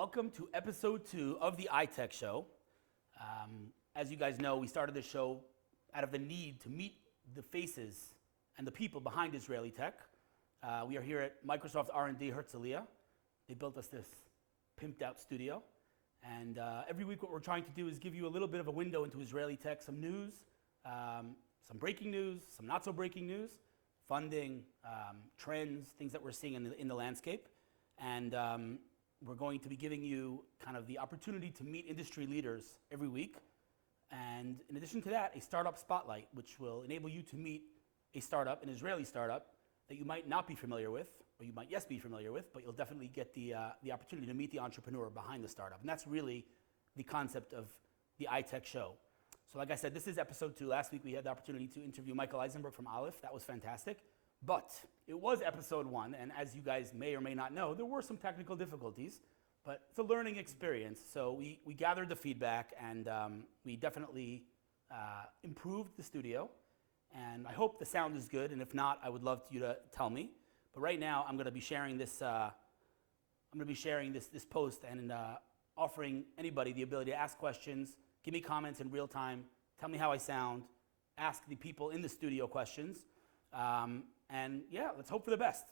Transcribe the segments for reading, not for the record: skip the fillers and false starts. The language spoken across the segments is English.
Welcome to episode 2 of the iTech show. As you guys know, we started this show out of the need to meet the faces and the people behind Israeli tech. We are here at Microsoft R&D Herzliya. They built us this pimped out studio. And every week what we're trying to do is give you a little bit of a window into Israeli tech, some news, some breaking news, some not so breaking news, funding, trends, things that we're seeing in the landscape. And we're going to be giving you kind of the opportunity to meet industry leaders every week. And in addition to that, a startup spotlight, which will enable you to meet a startup, an Israeli startup, that you might not be familiar with, or you might, yes, be familiar with, but you'll definitely get the opportunity to meet the entrepreneur behind the startup. And that's really the concept of the iTech show. So like I said, this is episode 2. Last week we had the opportunity to interview Michael Eisenberg from Aleph. That was fantastic. But it was episode 1, and as you guys may or may not know, there were some technical difficulties, but it's a learning experience. So we gathered the feedback, and we definitely improved the studio. And I hope the sound is good, and if not, I would love you to tell me. But right now, I'm going to be sharing this. This post and offering anybody the ability to ask questions, give me comments in real time, tell me how I sound, ask the people in the studio questions. And yeah, let's hope for the best.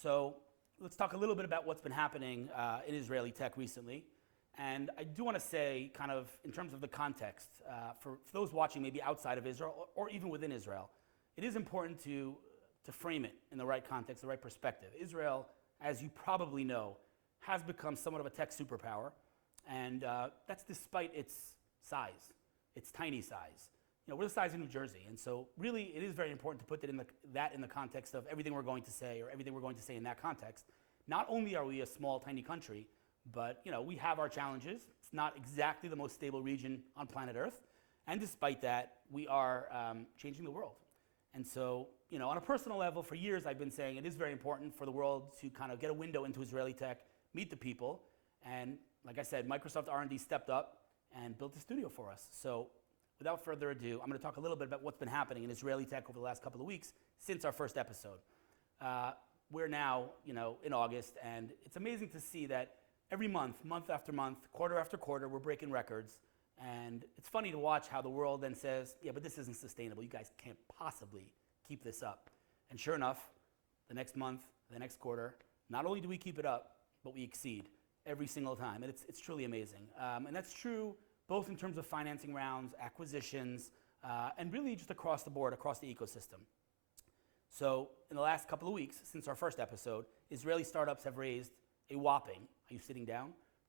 So let's talk a little bit about what's been happening in Israeli tech recently. And I do want to say, kind of in terms of the context, for those watching maybe outside of Israel or even within Israel, it is important to frame it in the right context, the right perspective. Israel, as you probably know, has become somewhat of a tech superpower. And that's despite its size, its tiny size. You know, we're the size of New Jersey, and so really it is very important to put that in the context of everything we're going to say, or everything we're going to say in that context. Not only are we a small, tiny country, but you know, we have our challenges. It's not exactly the most stable region on planet Earth, and despite that, we are changing the world. And so, you know, on a personal level, for years I've been saying it is very important for the world to kind of get a window into Israeli tech, meet the people, and like I said, Microsoft R&D stepped up and built a studio for us. So without further ado, I'm going to talk a little bit about what's been happening in Israeli tech over the last couple of weeks since our first episode. We're now, you know, in August, and it's amazing to see that every month, month after month, quarter after quarter, we're breaking records. And it's funny to watch how the world then says, yeah, but this isn't sustainable. You guys can't possibly keep this up. And sure enough, the next month, the next quarter, not only do we keep it up, but we exceed every single time. And it's truly amazing. And that's true both in terms of financing rounds, acquisitions, and really just across the board, across the ecosystem. So in the last couple of weeks, since our first episode, Israeli startups have raised a whopping, are you sitting down?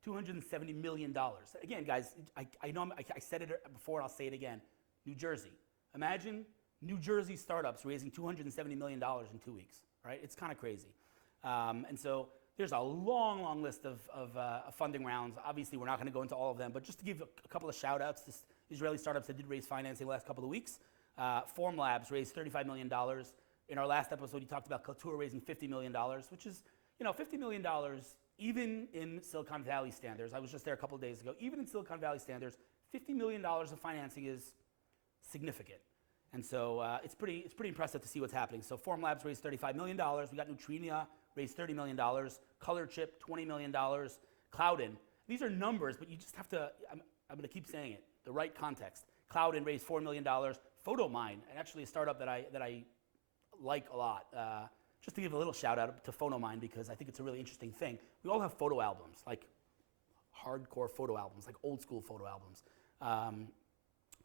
$270 million. Again, guys, I know I said it before and I'll say it again. New Jersey. Imagine New Jersey startups raising $270 million in 2 weeks, right? It's kind of crazy. And so there's a long, long list of funding rounds. Obviously, we're not going to go into all of them, but just to give a couple of shout outs to Israeli startups that did raise financing the last couple of weeks. Formlabs raised $35 million. In our last episode, you talked about Curiyo raising $50 million, which is, you know, $50 million, even in Silicon Valley standards. I was just there a couple of days ago. Even in Silicon Valley standards, $50 million of financing is significant. And so it's pretty impressive to see what's happening. So Formlabs raised $35 million. We got Neutrino raised $30 million. Colorchip, $20 million. Cloudin. These are numbers, but you just have to, I'm going to keep saying it, the right context. Cloudin raised $4 million. Photomine, actually a startup that I like a lot. Just to give a little shout out to Photomine because I think it's a really interesting thing. We all have photo albums, like hardcore photo albums, like old school photo albums.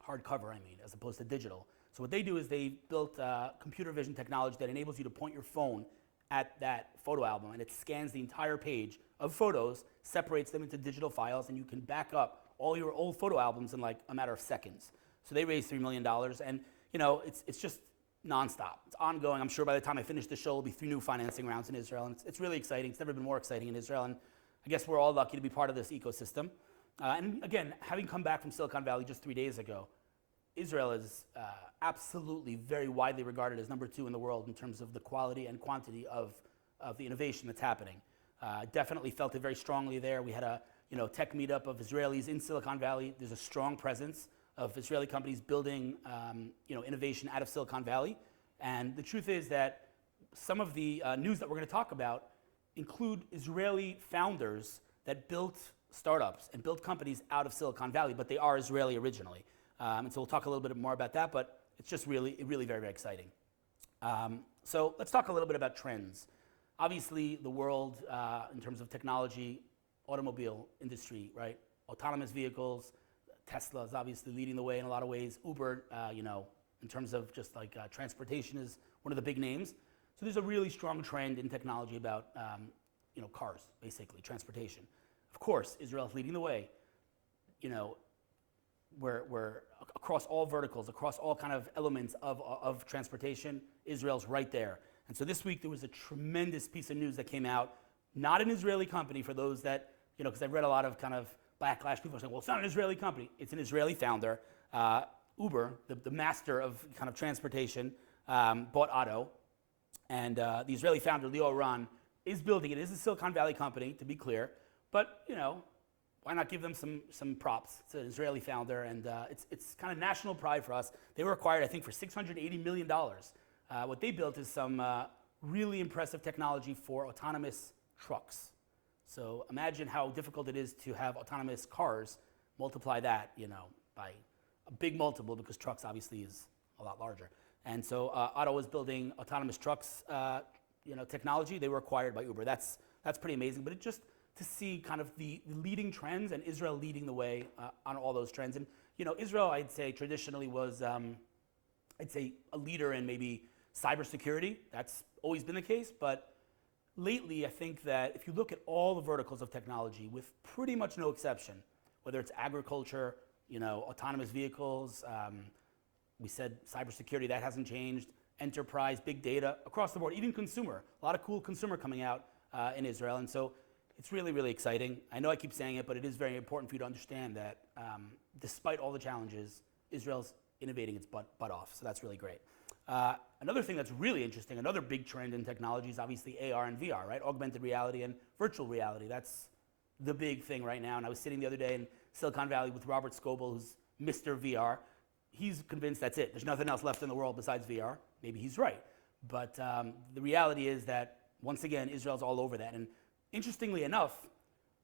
Hardcover, I mean, as opposed to digital. So what they do is they built computer vision technology that enables you to point your phone at that photo album, and it scans the entire page of photos, separates them into digital files, and you can back up all your old photo albums in like a matter of seconds. So they raised $3 million, and you know, it's just nonstop. It's ongoing. I'm sure by the time I finish the show, there'll be 3 new financing rounds in Israel, and it's really exciting. It's never been more exciting in Israel, and I guess we're all lucky to be part of this ecosystem. And again, having come back from Silicon Valley just 3 days ago, Israel is absolutely very widely regarded as number 2 in the world in terms of the quality and quantity of the innovation that's happening. Definitely felt it very strongly there. We had a tech meetup of Israelis in Silicon Valley. There's a strong presence of Israeli companies building innovation out of Silicon Valley. And the truth is that some of the news that we're going to talk about include Israeli founders that built startups and built companies out of Silicon Valley, but they are Israeli originally. And so we'll talk a little bit more about that, but it's just really, really very, very exciting. So let's talk a little bit about trends. Obviously, the world, in terms of technology, automobile industry, right? Autonomous vehicles, Tesla is obviously leading the way in a lot of ways. Uber, in terms of just like transportation is one of the big names. So there's a really strong trend in technology about, cars, basically, transportation. Of course, Israel's leading the way. We're across all verticals, across all kind of elements of transportation, Israel's right there. And so this week there was a tremendous piece of news that came out, not an Israeli company for those that, because I've read a lot of kind of backlash, people are saying, well, it's not an Israeli company. It's an Israeli founder. Uber, the master of kind of transportation, bought Otto. And the Israeli founder, Liran Kotzer, is building it. It is a Silicon Valley company, to be clear. But, why not give them some props? It's an Israeli founder, and it's kind of national pride for us. They were acquired, I think, for $680 million. What they built is some really impressive technology for autonomous trucks. So imagine how difficult it is to have autonomous cars. Multiply that, by a big multiple, because trucks obviously is a lot larger. And so Otto was building autonomous trucks, technology. They were acquired by Uber. That's pretty amazing. But it just to see kind of the leading trends and Israel leading the way on all those trends. And Israel, I'd say traditionally was, a leader in maybe cybersecurity. That's always been the case. But lately, I think that if you look at all the verticals of technology, with pretty much no exception, whether it's agriculture, autonomous vehicles, we said cybersecurity, that hasn't changed, enterprise, big data, across the board, even consumer. A lot of cool consumer coming out in Israel. And so it's really, really exciting. I know I keep saying it, but it is very important for you to understand that despite all the challenges, Israel's innovating its butt off. So that's really great. Another thing that's really interesting, another big trend in technology is obviously AR and VR, right? Augmented reality and virtual reality. That's the big thing right now. And I was sitting the other day in Silicon Valley with Robert Scoble, who's Mr. VR. He's convinced that's it. There's nothing else left in the world besides VR. Maybe he's right. But the reality is that, once again, Israel's all over that. And interestingly enough,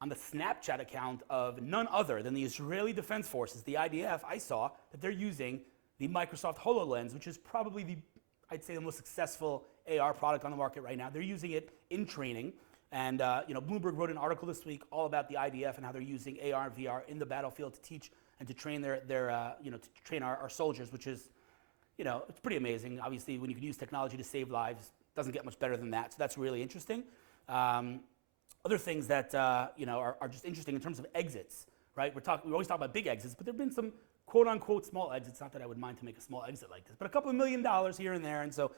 on the Snapchat account of none other than the Israeli Defense Forces, the IDF, I saw that they're using the Microsoft HoloLens, which is probably I'd say the most successful AR product on the market right now. They're using it in training. And Bloomberg wrote an article this week all about the IDF and how they're using AR and VR in the battlefield to teach and to train to train our soldiers, which is, it's pretty amazing. Obviously, when you can use technology to save lives, it doesn't get much better than that. So that's really interesting. Other things that are just interesting in terms of exits, right? We always talk about big exits, but there've been some quote unquote small exits. Not that I would mind to make a small exit like this, but a couple of $1 million here and there. And so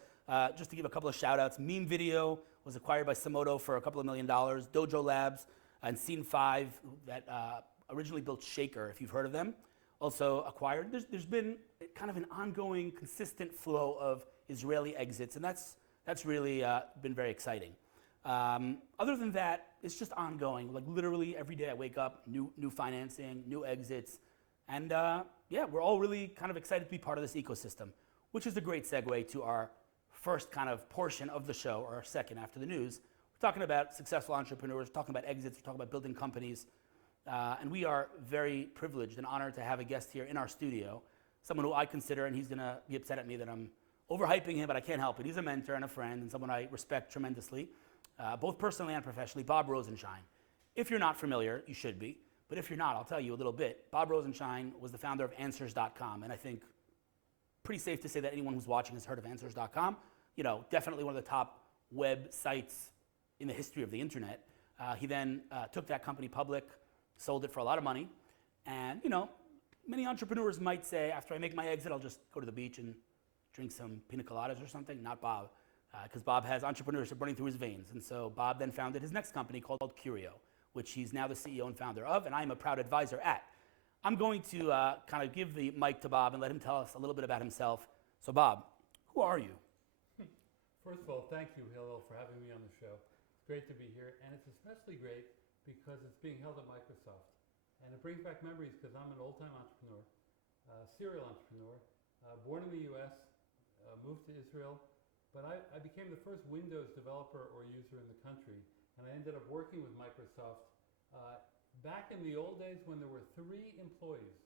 just to give a couple of shout outs, Meme Video was acquired by Simoto for a couple of $1 million. Dojo Labs and Scene 5 that originally built Shaker, if you've heard of them, also acquired. There's been kind of an ongoing, consistent flow of Israeli exits, and that's really been very exciting. Other than that, it's just ongoing. Like literally every day I wake up, new financing, new exits, and we're all really kind of excited to be part of this ecosystem, which is a great segue to our first kind of portion of the show, or our second after the news. We're talking about successful entrepreneurs, we're talking about exits, we're talking about building companies. And we are very privileged and honored to have a guest here in our studio, someone who I consider, and he's going to be upset at me that I'm overhyping him, but I can't help it. He's a mentor and a friend and someone I respect tremendously, both personally and professionally, Bob Rosenschein. If you're not familiar, you should be, but if you're not, I'll tell you a little bit. Bob Rosenschein was the founder of Answers.com, and I think pretty safe to say that anyone who's watching has heard of Answers.com. Definitely one of the top websites in the history of the internet. He then took that company public, sold it for a lot of money. And, many entrepreneurs might say, after I make my exit, I'll just go to the beach and drink some pina coladas or something. Not Bob, because Bob has entrepreneurship running through his veins. And so Bob then founded his next company called Curiyo, which he's now the CEO and founder of, and I'm a proud advisor at. I'm going to kind of give the mic to Bob and let him tell us a little bit about himself. So Bob, who are you? First of all, thank you, Hillel, for having me on the show. It's great to be here, and it's especially great because it's being held at Microsoft. And it brings back memories because I'm an old-time entrepreneur, serial entrepreneur, born in the US, moved to Israel, but I became the first Windows developer or user in the country, and I ended up working with Microsoft Back in the old days when there were 3 employees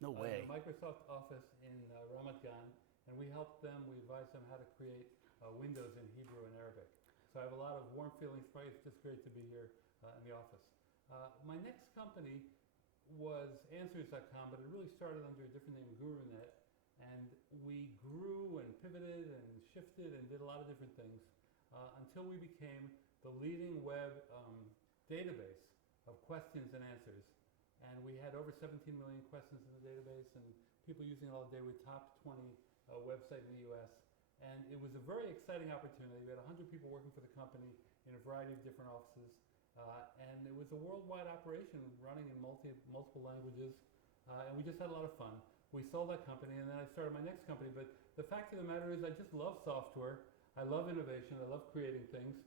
No in way. the Microsoft office in Ramat Gan, and we helped them, we advised them how to create windows in Hebrew and Arabic. So I have a lot of warm feelings for you. It's just great to be here in the office. My next company was Answers.com, but it really started under a different name, GuruNet, and we grew and pivoted and shifted and did a lot of different things until we became the leading web database of questions and answers. And we had over 17 million questions in the database and people using it all day. We're top 20 website in the US. And it was a very exciting opportunity. We had 100 people working for the company in a variety of different offices. And it was a worldwide operation running in multiple languages. And we just had a lot of fun. We sold that company and then I started my next company. But the fact of the matter is I just love software. I love innovation. I love creating things.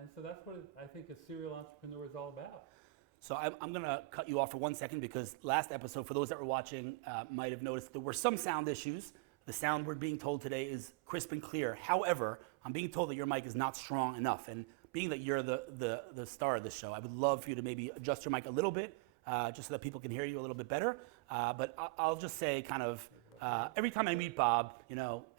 And so that's what I think a serial entrepreneur is all about. So I'm going to cut you off for 1 second because last episode, for those that were watching, might have noticed there were some sound issues. The sound we're being told today is crisp and clear. However, I'm being told that your mic is not strong enough. And being that you're the star of this show, I would love for you to maybe adjust your mic a little bit, just so that people can hear you a little bit better. But I'll just say kind of, every time I meet Bob,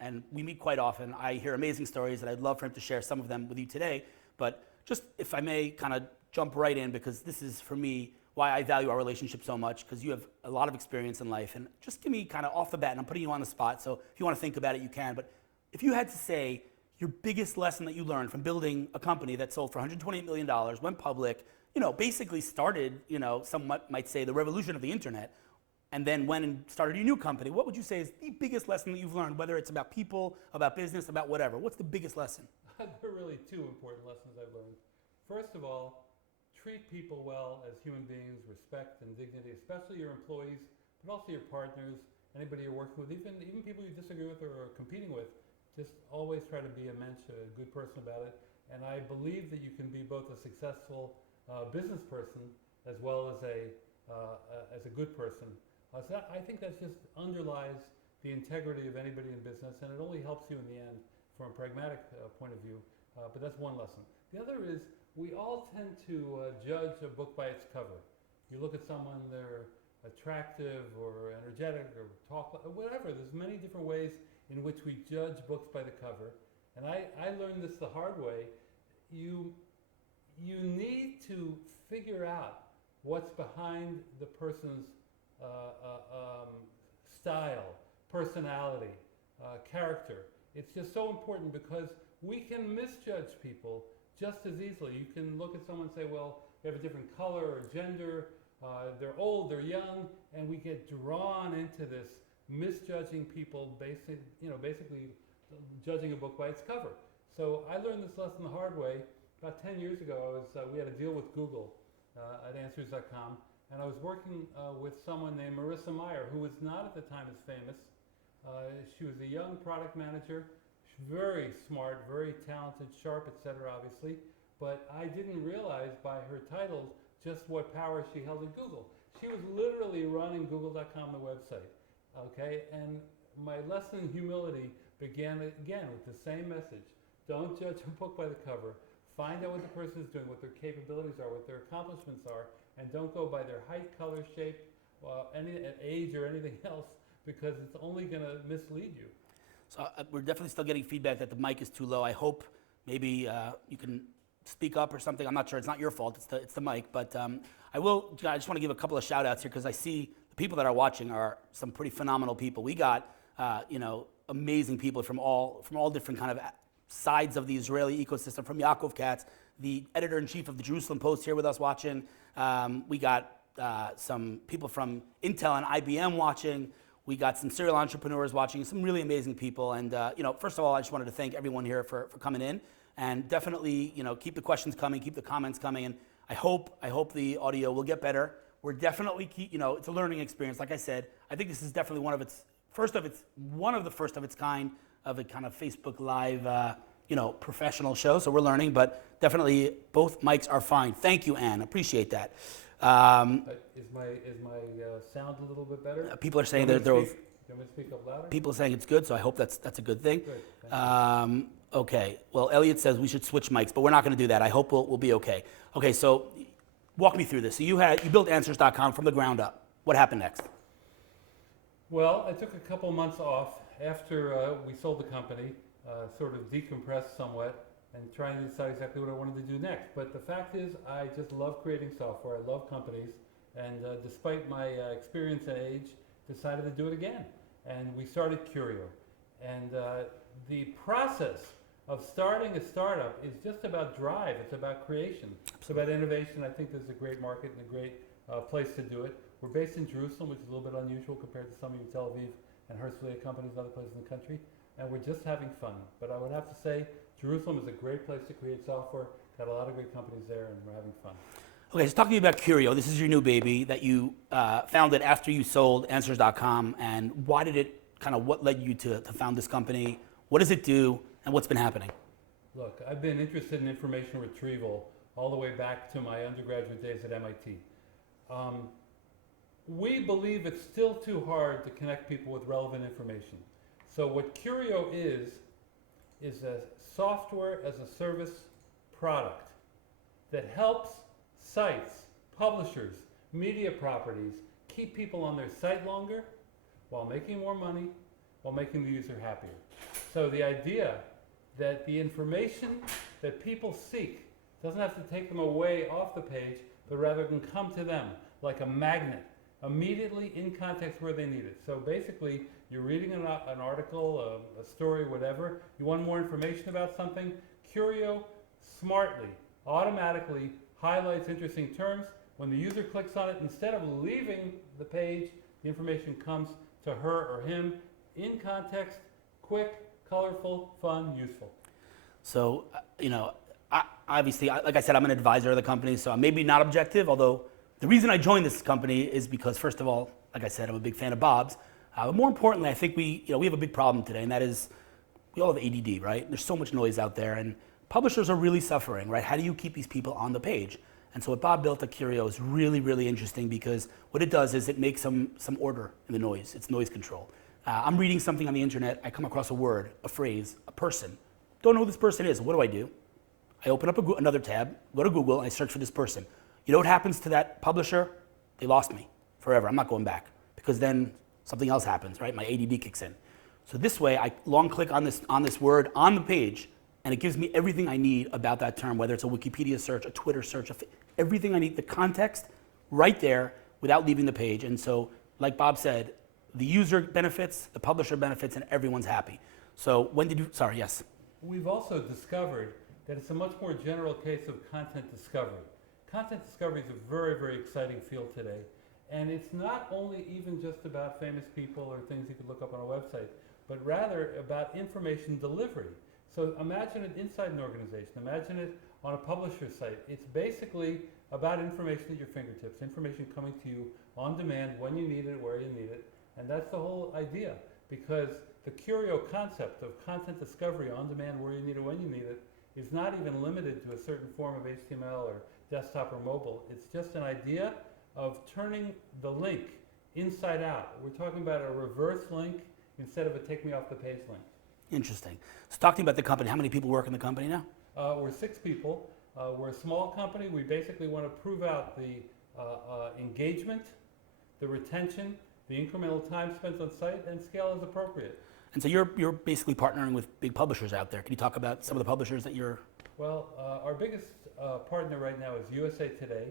and we meet quite often, I hear amazing stories, and I'd love for him to share some of them with you today. But just, if I may, kind of jump right in, because this is, for me, why I value our relationship so much, because you have a lot of experience in life. And just give me kind of off the bat, and I'm putting you on the spot, so if you want to think about it, you can. But if you had to say your biggest lesson that you learned from building a company that sold for $128 million, went public, basically started, some might say the revolution of the internet, and then went and started a new company, what would you say is the biggest lesson that you've learned, whether it's about people, about business, about whatever? What's the biggest lesson? There are really 2 important lessons I've learned. First of all, treat people well as human beings, respect and dignity, especially your employees, but also your partners, anybody you're working with, even people you disagree with or are competing with. Just always try to be a mensch, a good person about it. And I believe that you can be both a successful business person as well as a good person. So I think that just underlies the integrity of anybody in business, and it only helps you in the end from a pragmatic point of view. But that's one lesson. The other is we all tend to judge a book by its cover. You look at someone, they're attractive or energetic or talk, whatever. There's many different ways in which we judge books by the cover. And I learned this the hard way. You need to figure out what's behind the person's style, personality, character. It's just so important because we can misjudge people just as easily. You can look at someone and say, well, they have a different color or gender, they're old, they're young, and we get drawn into this misjudging people, basically judging a book by its cover. So I learned this lesson the hard way. About 10 years ago, we had a deal with Google at Answers.com, and I was working with someone named Marissa Meyer, who was not at the time as famous. She was a young product manager, very smart, very talented, sharp, etc., obviously. But I didn't realize by her titles just what power she held at Google. She was literally running Google.com, the website. Okay, and my lesson in humility began again with the same message. Don't judge a book by the cover. Find out what the person is doing, what their capabilities are, what their accomplishments are, and don't go by their height, color, shape, age, or anything else, because it's only going to mislead you. So we're definitely still getting feedback that the mic is too low. I hope maybe you can speak up or something. I'm not sure. It's not your fault. It's the mic. But I just want to give a couple of shout outs here because I see the people that are watching are some pretty phenomenal people. We got amazing people from all different kind of sides of the Israeli ecosystem. From Yaakov Katz, the editor-in-chief of the Jerusalem Post, here with us watching. We got some people from Intel and IBM watching. We got some serial entrepreneurs watching, some really amazing people. And first of all, I just wanted to thank everyone here for coming in. And definitely, keep the questions coming, keep the comments coming. And I hope the audio will get better. We're definitely it's a learning experience. Like I said, I think this is definitely one of the first of its kind of a kind of Facebook Live, professional show. So we're learning, but definitely both mics are fine. Thank you, Ann. Appreciate that. Is my sound a little bit better? People are saying Do you they're. want me to speak up louder? People are saying it's good, so I hope that's a good thing. Good. Thank you. Okay. Well, Elliot says we should switch mics, but we're not going to do that. I hope we'll be okay. Okay. So walk me through this. So you built Answers.com from the ground up. What happened next? Well, I took a couple months off after we sold the company, sort of decompressed somewhat, and trying to decide exactly what I wanted to do next. But the fact is, I just love creating software. I love companies, and despite my experience and age, decided to do it again. And we started Curiyo. And the process of starting a startup is just about drive. It's about creation. It's about innovation. I think there's a great market and a great place to do it. We're based in Jerusalem, which is a little bit unusual compared to some of your Tel Aviv and Herzliya companies in other places in the country. And we're just having fun. But I would have to say, Jerusalem is a great place to create software. Got a lot of great companies there, and we're having fun. Okay, so talk to me about Curiyo. This is your new baby that you founded after you sold Answers.com, and why did it what led you to found this company? What does it do, and what's been happening? Look, I've been interested in information retrieval all the way back to my undergraduate days at MIT. We believe it's still too hard to connect people with relevant information. So what Curiyo is a software as a service product that helps sites, publishers, media properties keep people on their site longer while making more money, while making the user happier. So the idea that the information that people seek doesn't have to take them away off the page, but rather can come to them like a magnet, immediately in context where they need it. So basically, you're reading an article, a story, whatever, you want more information about something, Curiyo smartly, automatically highlights interesting terms. When the user clicks on it, instead of leaving the page, the information comes to her or him in context, quick, colorful, fun, useful. So, obviously, like I said, I'm an advisor of the company, so I'm maybe not objective, although the reason I joined this company is because, first of all, like I said, I'm a big fan of Bob's. But more importantly, I think we have a big problem today, and that is we all have ADD, right? There's so much noise out there, and publishers are really suffering, right? How do you keep these people on the page? And so what Bob built at Curiyo is really, really interesting because what it does is it makes some order in the noise. It's noise control. I'm reading something on the internet. I come across a word, a phrase, a person. Don't know who this person is. What do? I open up another tab, go to Google, and I search for this person. You know what happens to that publisher? They lost me forever. I'm not going back because then something else happens, right? My ADD kicks in. So this way, I long click on this word on the page, and it gives me everything I need about that term, whether it's a Wikipedia search, a Twitter search, everything I need, the context right there without leaving the page. And so, like Bob said, the user benefits, the publisher benefits, and everyone's happy. So sorry, yes? We've also discovered that it's a much more general case of content discovery. Content discovery is a very, very exciting field today. And it's not only even just about famous people or things you could look up on a website, but rather about information delivery. So imagine it inside an organization. Imagine it on a publisher's site. It's basically about information at your fingertips, information coming to you on demand when you need it, where you need it. And that's the whole idea, because the Curiyo concept of content discovery on demand where you need it, when you need it, is not even limited to a certain form of HTML or desktop or mobile. It's just an idea of turning the link inside out. We're talking about a reverse link instead of a take me off the page link. Interesting. So talk to me about the company. How many people work in the company now? We're 6 people. We're a small company. We basically want to prove out the engagement, the retention, the incremental time spent on site, and scale as appropriate. And so you're basically partnering with big publishers out there. Can you talk about some of the publishers that you're... Well, our biggest partner right now is USA Today,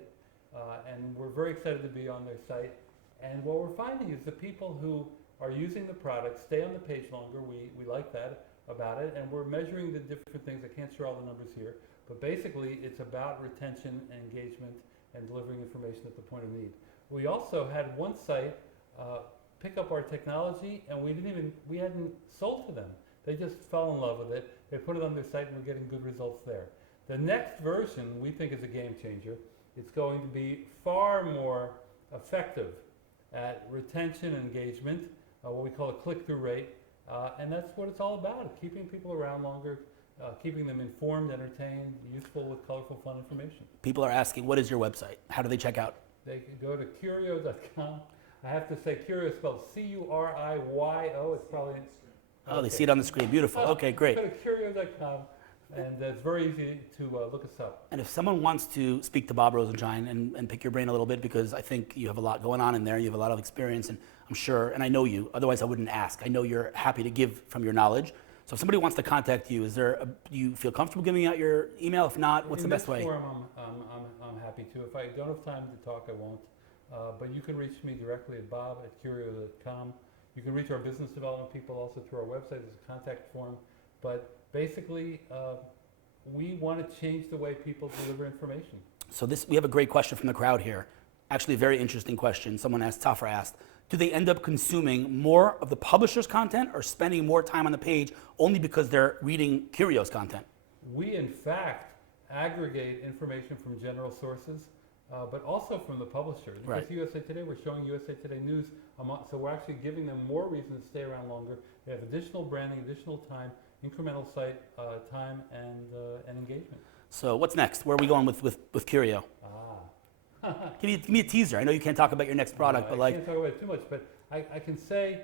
and we're very excited to be on their site. And what we're finding is the people who are using the product stay on the page longer. We like that about it, and we're measuring the different things. I can't share all the numbers here, but basically it's about retention and engagement and delivering information at the point of need. We also had one site pick up our technology, and we hadn't sold to them. They just fell in love with it. They put it on their site, and we're getting good results there. The next version we think is a game changer. It's going to be far more effective at retention and engagement, what we call a click-through rate, and that's what it's all about, keeping people around longer, keeping them informed, entertained, useful with colorful, fun information. People are asking, what is your website? How do they check out? They can go to Curiyo.com. I have to say Curiyo is spelled C-U-R-I-Y-O. It's probably... Oh, they see it on the screen. Beautiful. Okay, great. Go to Curiyo.com, And it's very easy to look us up. And if someone wants to speak to Bob Rosenschein and pick your brain a little bit, because I think you have a lot going on in there, you have a lot of experience, and I'm sure, and I know you, otherwise I wouldn't ask. I know you're happy to give from your knowledge. So if somebody wants to contact you, do you feel comfortable giving out your email? If not, what's the best way? In this form, I'm happy to. If I don't have time to talk, I won't. But you can reach me directly at bob@curiyo.com. You can reach our business development people also through our website. There's a contact form. But basically, we want to change the way people deliver information. So we have a great question from the crowd here. Actually, a very interesting question. Someone asked, Tafra asked, do they end up consuming more of the publisher's content or spending more time on the page only because they're reading Curiyo's content? We, in fact, aggregate information from general sources, but also from the publisher. Because Right. USA Today, we're showing USA Today News, so we're actually giving them more reason to stay around longer. They have additional branding, additional time, incremental site time, and engagement. So what's next? Where are we going with Curiyo? Give me a teaser. I know you can't talk about your next product, but I can't talk about it too much, but I can say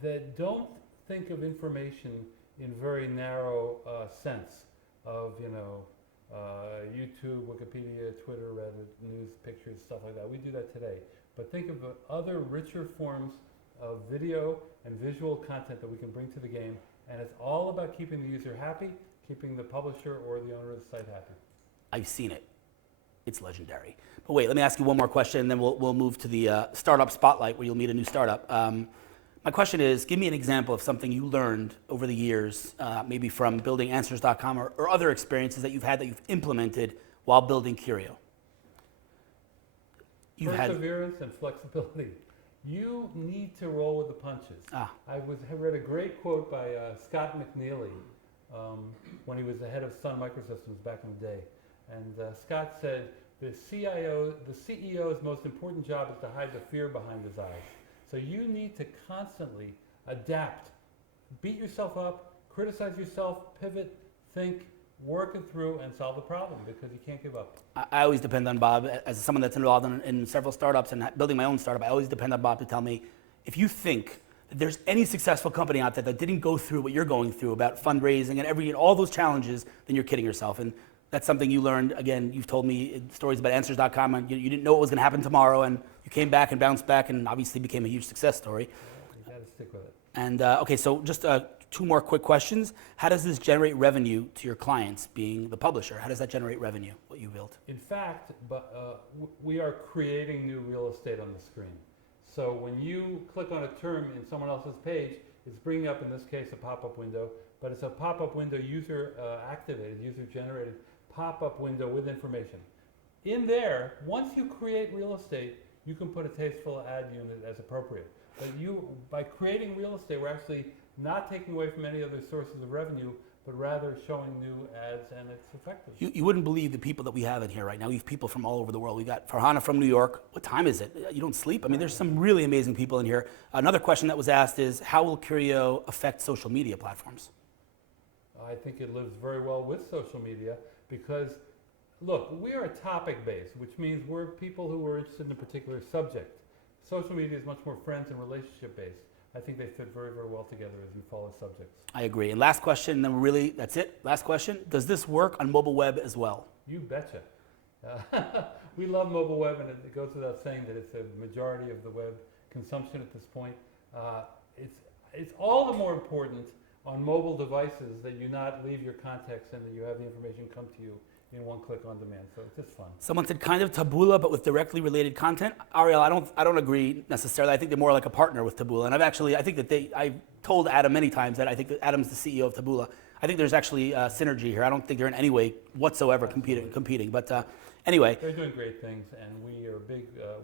that don't think of information in very narrow sense of, YouTube, Wikipedia, Twitter, Reddit, news, pictures, stuff like that. We do that today. But think of other richer forms of video and visual content that we can bring to the game, and it's all about keeping the user happy, keeping the publisher or the owner of the site happy. I've seen it. It's legendary. But wait, let me ask you one more question, and then we'll move to the startup spotlight where you'll meet a new startup. My question is, give me an example of something you learned over the years, maybe from building Answers.com or other experiences that you've had that you've implemented while building Curiyo. Perseverance and flexibility. You need to roll with the punches. I read a great quote by Scott McNealy when he was the head of Sun Microsystems back in the day. And Scott said, the CEO's most important job is to hide the fear behind his eyes. So you need to constantly adapt, beat yourself up, criticize yourself, pivot, think, work it through, and solve the problem, because you can't give up. I always depend on Bob, as someone that's involved in several startups and building my own startup, I always depend on Bob to tell me, if you think that there's any successful company out there that didn't go through what you're going through about fundraising and all those challenges, then you're kidding yourself. And that's something you learned. Again, you've told me stories about Answers.com, and you didn't know what was going to happen tomorrow, and you came back and bounced back and obviously became a huge success story. You got to stick with it. And okay, so just two more quick questions. How does this generate revenue to your clients, being the publisher? How does that generate revenue, what you built? In fact, we are creating new real estate on the screen. So when you click on a term in someone else's page, it's bringing up, in this case, a pop-up window, but it's a pop-up window user-activated, user-generated pop-up window with information. In there, once you create real estate, you can put a tasteful ad unit as appropriate. But by creating real estate, we're actually not taking away from any other sources of revenue, but rather showing new ads, and it's effective. You wouldn't believe the people that we have in here right now. We have people from all over the world. We've got Farhana from New York. What time is it? You don't sleep? I mean, there's some really amazing people in here. Another question that was asked is, how will Curiyo affect social media platforms? I think it lives very well with social media because, look, we are topic-based, which means we're people who are interested in a particular subject. Social media is much more friends and relationship-based. I think they fit very, very well together as we follow subjects. I agree. And last question, then that's it. Last question. Does this work on mobile web as well? You betcha. We love mobile web, and it goes without saying that it's a majority of the web consumption at this point. It's all the more important on mobile devices that you not leave your context and that you have the information come to you in one click on demand. So it's just fun. Someone said kind of Taboola, but with directly related content. Ariel, I don't agree necessarily. I think they're more like a partner with Taboola. And I think that I've told Adam many times that I think that Adam's the CEO of Taboola. I think there's actually synergy here. I don't think they're in any way whatsoever competing. But anyway. They're doing great things, and we are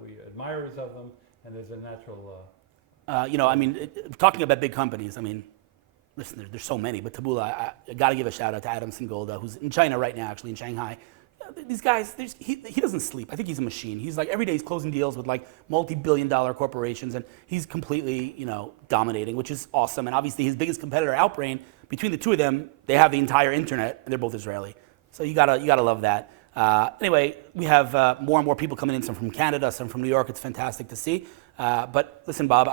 we admirers of them, and there's a natural... talking about big companies, listen, there's so many, but Taboola, I got to give a shout out to Adam Singolda, who's in China right now, actually in Shanghai. These guys, he doesn't sleep. I think he's a machine. He's like, every day he's closing deals with like multi-billion-dollar corporations, and he's completely, dominating, which is awesome. And obviously his biggest competitor, Outbrain, between the two of them, they have the entire internet, and they're both Israeli. So you gotta love that. Anyway, we have more and more people coming in, some from Canada, some from New York. It's fantastic to see. But listen, Bob,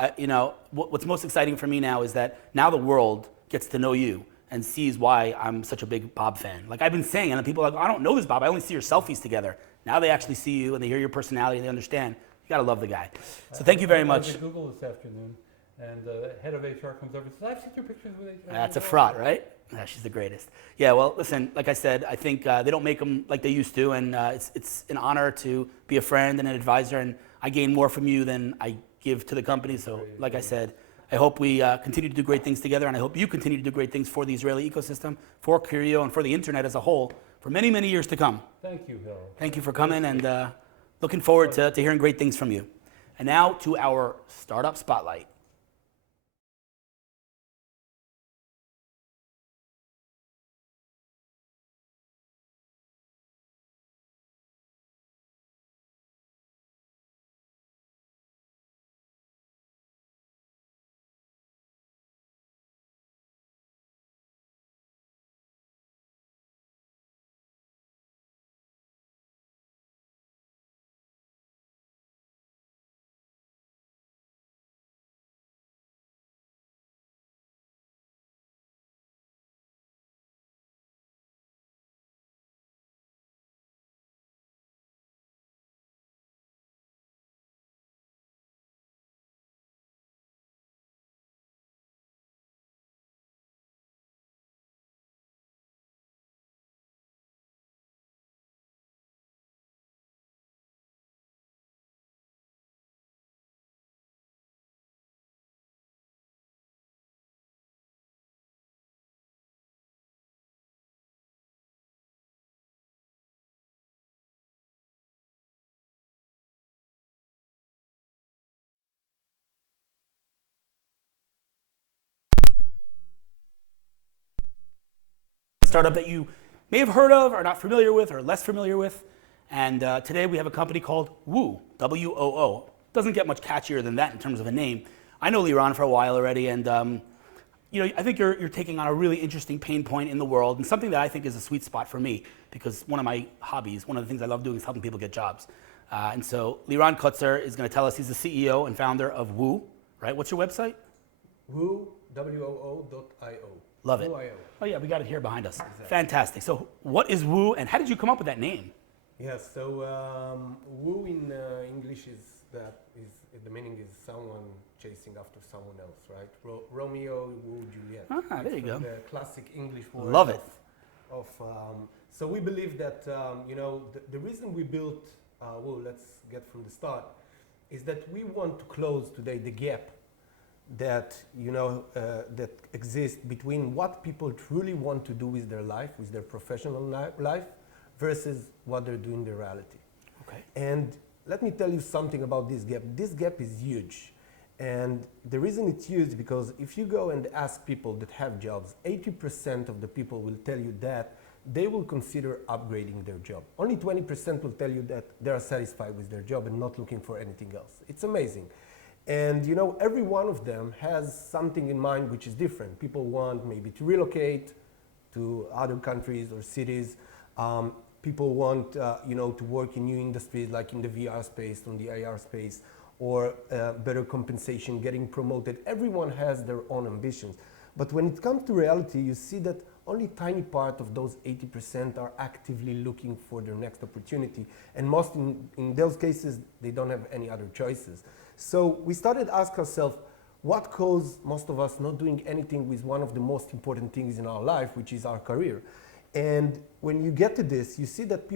what's most exciting for me now is that now the world gets to know you. and sees why I'm such a big Bob fan. Like I've been saying, and people are like, I don't know this Bob. I only see your selfies together. Now they actually see you and they hear your personality and they understand. You gotta love the guy. So thank you very much. I was at Google this afternoon, and the head of HR comes over and says, I've seen your pictures with HR. That's a fraud, right? Yeah, she's the greatest. Yeah, well, listen, like I said, I think they don't make them like they used to, and it's an honor to be a friend and an advisor, and I gain more from you than I give to the company. So, like I said, I hope we continue to do great things together, and I hope you continue to do great things for the Israeli ecosystem, for Curiyo, and for the internet as a whole for many, many years to come. Thank you, Hill. Thank you for coming, and looking forward to hearing great things from you. And now to our Startup Spotlight. Startup that you may have heard of or not familiar with or less familiar with. And today we have a company called Woo, W-O-O. Doesn't get much catchier than that in terms of a name. I know Liran for a while already, and I think you're taking on a really interesting pain point in the world, and something that I think is a sweet spot for me, because one of my hobbies, one of the things I love doing is helping people get jobs. And so Liran Kotzer is going to tell us, he's the CEO and founder of Woo, right? What's your website? Woo, W-O-O.io. Love it. Woo.io. Oh yeah, we got it here behind us. Exactly. Fantastic. So what is Woo, and how did you come up with that name? Yes, so woo in English the meaning is someone chasing after someone else, right? Romeo, woo, Juliet. Ah, there you go. The classic English word. Love it. So we believe that the reason we built Woo, let's get from the start, is that we want to close today the gap that that exists between what people truly want to do with their life, with their professional life, versus what they're doing in reality. Okay. And let me tell you something about this gap. This gap is huge. And the reason it's huge, because if you go and ask people that have jobs, 80% of the people will tell you that they will consider upgrading their job. Only 20% will tell you that they are satisfied with their job and not looking for anything else. It's amazing. And every one of them has something in mind which is different. People want maybe to relocate to other countries or cities. People want to work in new industries like in the VR space, on the AR space, or better compensation, getting promoted. Everyone has their own ambitions. But when it comes to reality, you see that only a tiny part of those 80% are actively looking for their next opportunity. And most in those cases, they don't have any other choices. So we started to ask ourselves, what caused most of us not doing anything with one of the most important things in our life, which is our career? And when you get to this, you see that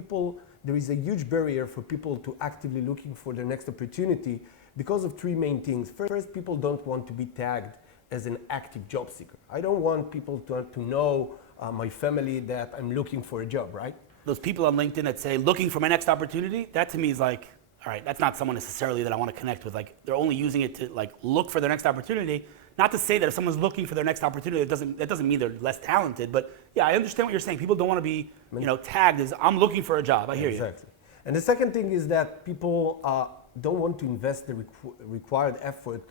there is a huge barrier for people to actively looking for their next opportunity because of three main things. First, people don't want to be tagged as an active job seeker. I don't want people to know my family that I'm looking for a job, right? Those people on LinkedIn that say, looking for my next opportunity, that to me is like, all right, that's not someone necessarily that I want to connect with. Like, they're only using it to look for their next opportunity. Not to say that if someone's looking for their next opportunity, that doesn't mean they're less talented. But yeah, I understand what you're saying. People don't want to be, tagged as I'm looking for a job. I hear you. Exactly. And the second thing is that people don't want to invest the required effort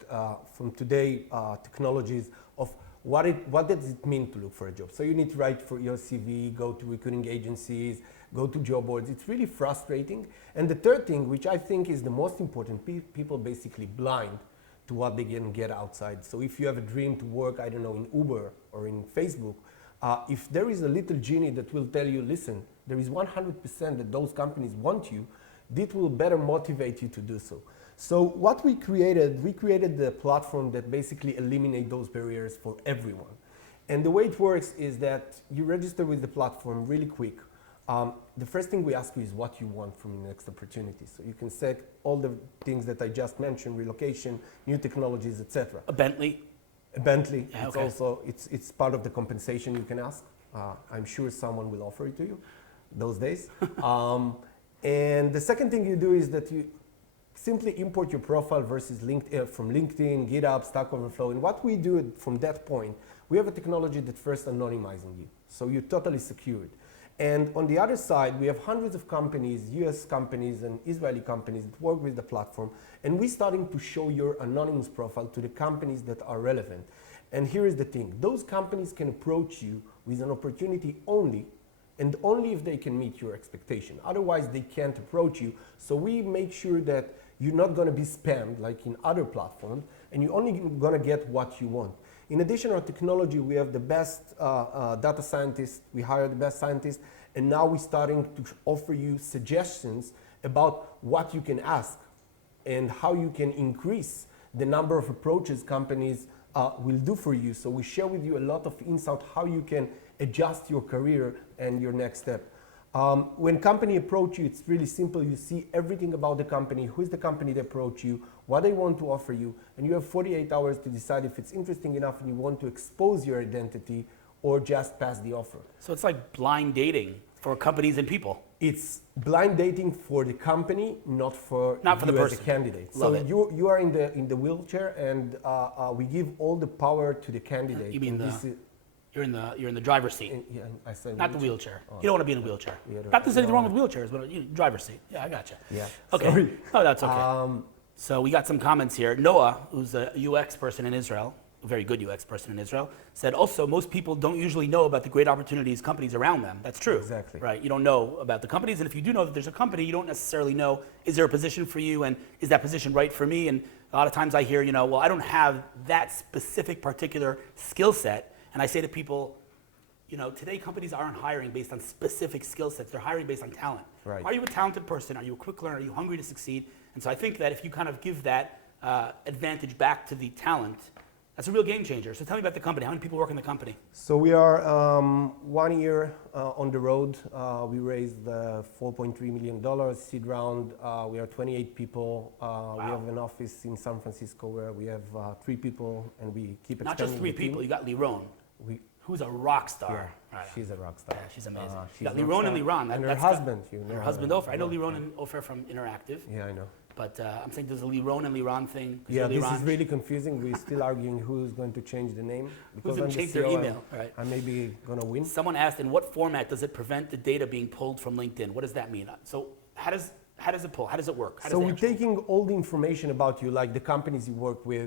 from today technologies of what does it mean to look for a job. So you need to write for your CV, go to recruiting agencies, go to job boards. It's really frustrating. And the third thing, which I think is the most important, people basically blind to what they can get outside. So if you have a dream to work, I don't know, in Uber or in Facebook, If there is a little genie that will tell you, listen, there is 100% that those companies want you, this will better motivate you to do so. So what we created the platform that basically eliminate those barriers for everyone. And the way it works is that you register with the platform really quick. The first thing we ask you is what you want from your next opportunity. So you can set all the things that I just mentioned, relocation, new technologies, etc. A Bentley? A Bentley, Yeah, it's okay. also, it's part of the compensation you can ask. I'm sure someone will offer it to you those days. And the second thing you do is that you simply import your profile versus from LinkedIn, GitHub, Stack Overflow. And what we do from that point, we have a technology that first anonymizing you. So you're totally secured. And on the other side, we have hundreds of companies, US companies and Israeli companies that work with the platform. And we're starting to show your anonymous profile to the companies that are relevant. And here is the thing. Those companies can approach you with an opportunity only, and only if they can meet your expectation. Otherwise, they can't approach you. So we make sure that you're not going to be spammed like in other platforms, and you're only going to get what you want. In addition to our technology, we have the best data scientists. We hire the best scientists, and now we're starting to offer you suggestions about what you can ask and how you can increase the number of approaches companies will do for you. So we share with you a lot of insight how you can adjust your career and your next step. When company approach you, it's really simple. You see everything about the company, who's the company that approach you, what they want to offer you, and you have 48 hours to decide if it's interesting enough and you want to expose your identity or just pass the offer. So it's like blind dating for companies and people. It's blind dating for the company, not for Not for you the as person. a candidate. Love so it. you are in the wheelchair, and we give all the power to the candidate. You mean And the- this is- you're in the driver's seat, yeah, I said not the wheelchair. Oh. You don't want to be in a wheelchair. Yeah, Not that there's anything no. wrong with wheelchairs, but driver's seat. Yeah, I gotcha. Yeah. Okay. Sorry. Oh, that's okay. So we got some comments here. Noah, who's a UX person in Israel, a very good UX person in Israel, said also most people don't usually know about the great opportunities companies around them. That's true. Exactly. Right? You don't know about the companies, and if you do know that there's a company, you don't necessarily know, is there a position for you, and is that position right for me? And a lot of times I hear, well, I don't have that specific particular skill set, and I say to people, today companies aren't hiring based on specific skill sets. They're hiring based on talent. Right. Are you a talented person? Are you a quick learner? Are you hungry to succeed? And so I think that if you kind of give that advantage back to the talent, that's a real game changer. So tell me about the company. How many people work in the company? So we are 1 year on the road. We raised $4.3 million seed round. We are 28 people. We have an office in San Francisco where we have 3 people, and we keep expanding. Not just 3 the team. people. You got Liran, We, who's a rock star. yeah, Right. she's a rock star. Yeah, she's amazing. She's You got a rock Liran and star. Liran. And her That's husband. You know her husband Ofer. I know yeah. Liran and Ofer from Interactive, Yeah, I know. but I'm saying there's a Liran and Liran thing. 'cause Yeah, you're this Liran. is really confusing. We're still arguing who's going to change the name. Who's Because going I'm to the change their CEO, email? Right. I may be going to win. Someone asked, in what format does it prevent the data being pulled from LinkedIn? What does that mean? So how does it pull? How does it work? How So does it we're actually- taking all the information about you, like the companies you work with,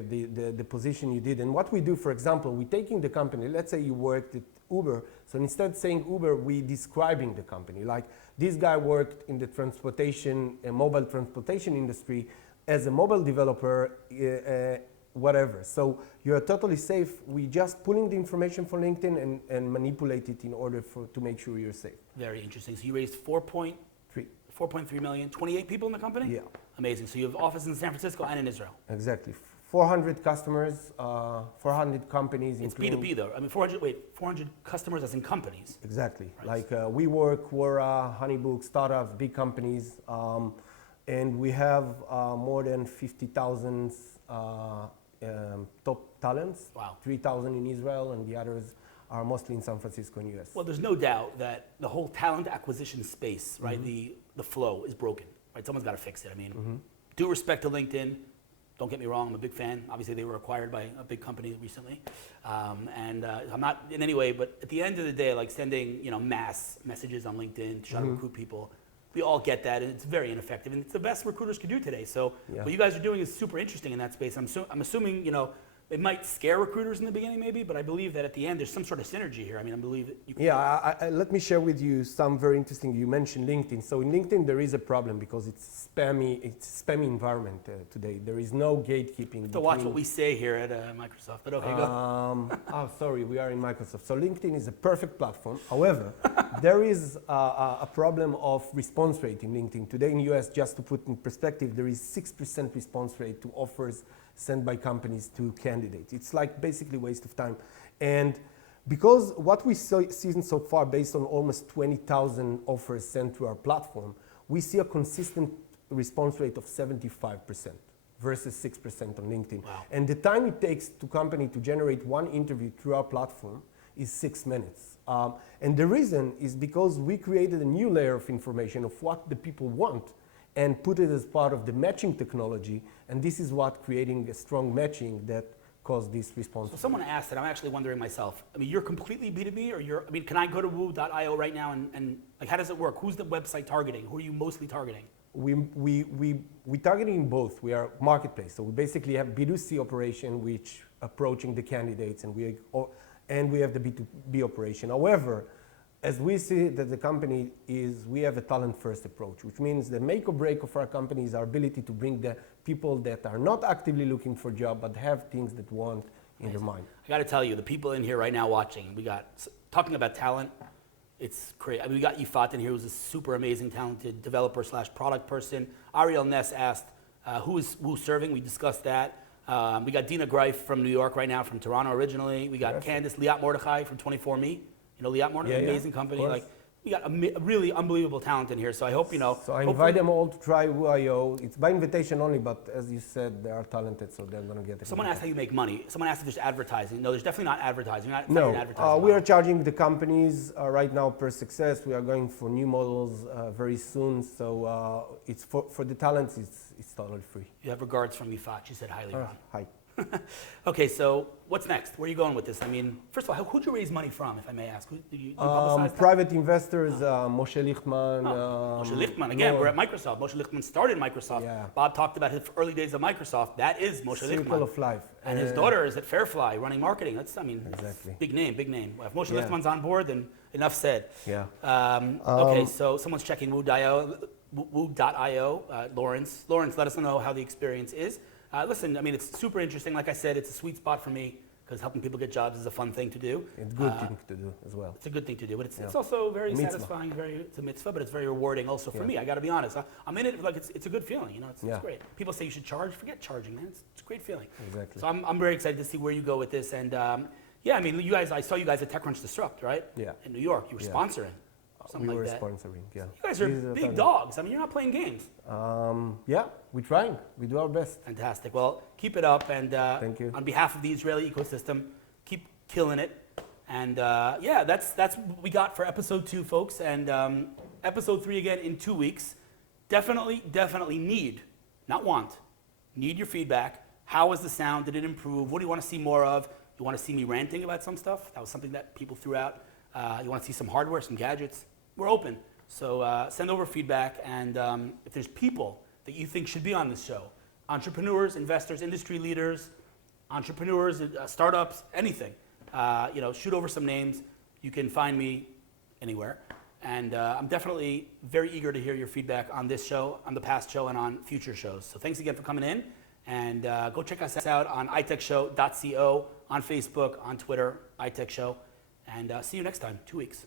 the position you did. And what we do, for example, we're taking the company, let's say you worked at Uber. So instead of saying Uber, we're describing the company. Like this guy worked in the mobile transportation industry as a mobile developer, whatever. So you're totally safe. We just pulling the information from LinkedIn and manipulate it in order to make sure you're safe. Very interesting. So you raised 4.3 million, 28 people in the company? Yeah, Amazing. So you have offices in San Francisco and in Israel. exactly. 400 customers, 400 companies. It's including- B2B though. I mean, 400 customers as in companies. Exactly. Right. Like WeWork, Quora, Honeybook, startups, big companies. And we have more than 50,000 top talents. Wow. 3,000 in Israel, and the others are mostly in San Francisco and US. Well, there's no doubt that the whole talent acquisition space, right, Mm-hmm. the flow is broken, right? Someone's got to fix it. I mean, Mhm. due respect to LinkedIn, don't get me wrong, I'm a big fan. Obviously, they were acquired by a big company recently. And I'm not in any way, but at the end of the day, like sending, mass messages on LinkedIn to try to Mhm. recruit people, we all get that, and it's very ineffective. And it's the best recruiters can do today. So Yeah. what you guys are doing is super interesting in that space. I'm assuming, it might scare recruiters in the beginning maybe, but I believe that at the end there's some sort of synergy here. I mean, I believe that you can. Yeah, let me share with you some very interesting. You mentioned LinkedIn. So in LinkedIn there is a problem because it's spammy environment today. There is no gatekeeping. To watch what we say here at Microsoft, but okay, go. Oh, sorry, we are in Microsoft. So LinkedIn is a perfect platform. However, there is a problem of response rate in LinkedIn. Today in US, just to put in perspective, there is 6% response rate to offers sent by companies to candidates. It's like basically waste of time. And because what we've seen so far, based on almost 20,000 offers sent to our platform, we see a consistent response rate of 75% versus 6% on LinkedIn. Wow. And the time it takes to company to generate one interview through our platform is 6 minutes. And the reason is because we created a new layer of information of what the people want and put it as part of the matching technology. And this is what creating a strong matching that caused this response. So someone asked, and I'm actually wondering myself, I mean, you're completely B2B, or I mean, can I go to woo.io right now and like, how does it work? Who's the website targeting? Who are you mostly targeting? We targeting both. We are marketplace. So we basically have B2C operation, which approaching the candidates, and we have the B2B operation. However, as we see that the company is, we have a talent-first approach, which means the make or break of our company is our ability to bring the people that are not actively looking for a job, but have things that want in their mind. I got to tell you, the people in here right now watching, we got, talking about talent, it's crazy. I mean, we got Yifat in here, who's a super amazing, talented developer / product person. Ariel Ness asked, who's serving? We discussed that. We got Dina Greif from New York right now, from Toronto originally. We got Candace Liat Mordechai from 24Me. You know Liat Mordechai, amazing company. Like, we got a really unbelievable talent in here. So I hope, you know. So I invite them all to try Woo.io. It's by invitation only, but as you said, they are talented, so they're going to get it. Someone asked how you make money. Someone asked if there's advertising. No, there's definitely not advertising. No, we are charging the companies right now per success. We are going for new models very soon. So it's for the talents, it's totally free. You have regards from Yifat. She said hi, Liran. Hi. Okay, so what's next? Where are you going with this? I mean, first of all, who'd you raise money from, if I may ask? Did you publicize that? Private investors, Moshe Lichtman. Moshe Lichtman, again, we're at Microsoft. Moshe Lichtman started Microsoft. Yeah. Bob talked about his early days of Microsoft. That is Moshe Lichtman. Circle of life. And his daughter is at Fairfly running marketing. That's, I mean, exactly. Big name, big name. If Moshe Lichtman's on board, then enough said. Yeah. Okay, so someone's checking Woo.io. Lawrence, let us know how the experience is. Listen, I mean, it's super interesting. Like I said, it's a sweet spot for me because helping people get jobs is a fun thing to do. It's a good thing to do as well. It's a good thing to do, but it's also very satisfying. It's a mitzvah, but it's very rewarding also for me. I got to be honest. I'm in it like it's a good feeling. You know, it's great. People say you should charge. Forget charging, man. It's a great feeling. Exactly. So I'm very excited to see where you go with this. And yeah, I mean, you guys, I saw you guys at TechCrunch Disrupt, right? Yeah. In New York, you were sponsoring. We were like that. sponsoring, yeah. You guys are big dogs. I mean, you're not playing games. Yeah, we're trying. We do our best. Fantastic. Well, keep it up. And thank you. On behalf of the Israeli ecosystem, keep killing it. And yeah, that's what we got for episode 2, folks. And episode 3 again in 2 weeks. Definitely need, not want, need your feedback. How was the sound? Did it improve? What do you want to see more of? You want to see me ranting about some stuff? That was something that people threw out. You want to see some hardware, some gadgets? We're open. So send over feedback, and if there's people that you think should be on this show, entrepreneurs, investors, industry leaders, entrepreneurs, startups, anything, you know, shoot over some names. You can find me anywhere. And I'm definitely very eager to hear your feedback on this show, on the past show, and on future shows. So thanks again for coming in, and go check us out on itechshow.co, on Facebook, on Twitter, iTech Show. And see you next time, 2 weeks.